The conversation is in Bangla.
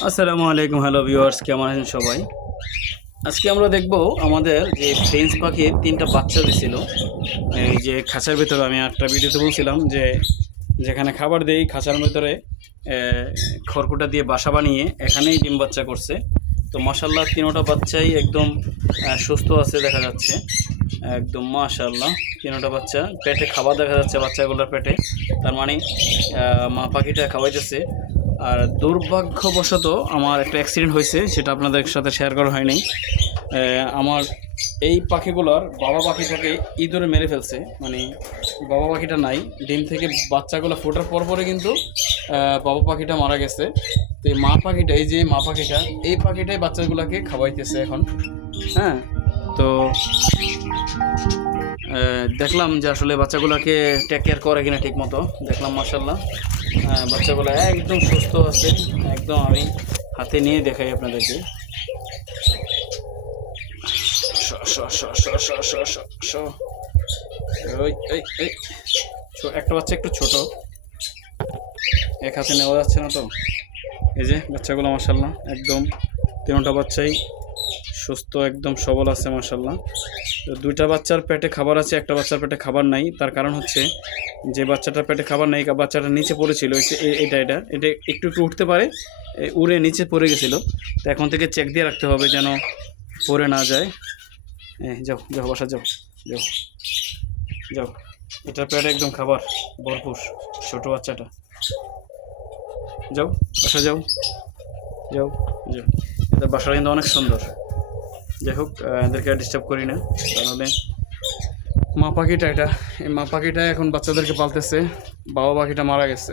আসসালামু আলাইকুম, হ্যালো ভিউয়ার্স, কেমন আছেন সবাই? আজকে আমরা দেখব আমাদের যে ফ্রেঞ্চ পাখির ৩টা বাচ্চা দিছিল। এই যে খাঁচার ভেতরে আমি একটা ভিডিওতে বলছিলাম যে যেখানে খাবার দেই খাঁচার ভেতরে খড়কুটা দিয়ে বাসা বানিয়ে এখানেই ডিম বাচ্চা করছে। তো মাশাআল্লাহ ৩টা বাচ্চাই একদম সুস্থ আছে দেখা যাচ্ছে, একদম মাশাআল্লাহ। ৩টা বাচ্চা পেটে খাবার দেখা যাচ্ছে বাচ্চাগুলোর পেটে, তার মানে মা পাখিটা খাওয়াইতেছে। আর দুর্ভাগ্যবশত আমার একটা অ্যাক্সিডেন্ট হয়েছে, সেটা আপনাদের সাথে শেয়ার করা হয়নি। আমার এই পাখিগুলোর বাবা পাখিটাকে ইঁদুরে মেরে ফেলছে, মানে বাবা পাখিটা নাই। ডিম থেকে বাচ্চাগুলো ফোটার পরে কিন্তু বাবা পাখিটা মারা গেছে। তো এই মা পাখিটা, এই যে মা পাখিটা, এই পাখিটাই বাচ্চাগুলোকে খাওয়াইতেছে এখন। হ্যাঁ, তো দেখলাম যে আসলে বাচ্চাগুলোকে টেক কেয়ার করে কিনা ঠিক মতো। দেখলাম মাশাআল্লাহ বাচ্চাগুলো একদম সুস্থ আছে, একদম। আমি হাতে নিয়ে দেখাই আপনাদেরকে। একটা বাচ্চা একটু ছোট, এক হাতে নেওয়া যাচ্ছে না তো। এই যে বাচ্চাগুলো মাশাআল্লাহ একদম 3টা বাচ্চাই সুস্থ, একদম সবল আছে মাশাআল্লাহ। তো 2টা বাচ্চার পেটে খাবার আছে, একটা বাচ্চার পেটে খাবার নাই। তার কারণ হচ্ছে যে বাচ্চাটার পেটে খাবার নেই, বাচ্চাটা নিচে পড়েছিল। এটা এটা এটা একটু একটু উঠতে পারে, উড়ে নিচে পড়ে গেছিলো। তো এখন থেকে চেক দিয়ে রাখতে হবে যেন পড়ে না যায়। যাও যাও, বাসা যাও, যাও যাও। এটার পেটে একদম খাবার ভরপুর, ছোটো বাচ্চাটা। যাও, বাসা যাও, যাও যাও। এদের বাসাটা কিন্তু অনেক সুন্দর। যাই হোক, এদেরকে ডিস্টার্ব করি না, তাহলে। মা পাখিটা, এই মা পাখিটা এখন বাচ্চাদেরকে পালতেছে, বাবা পাখিটা মারা গেছে।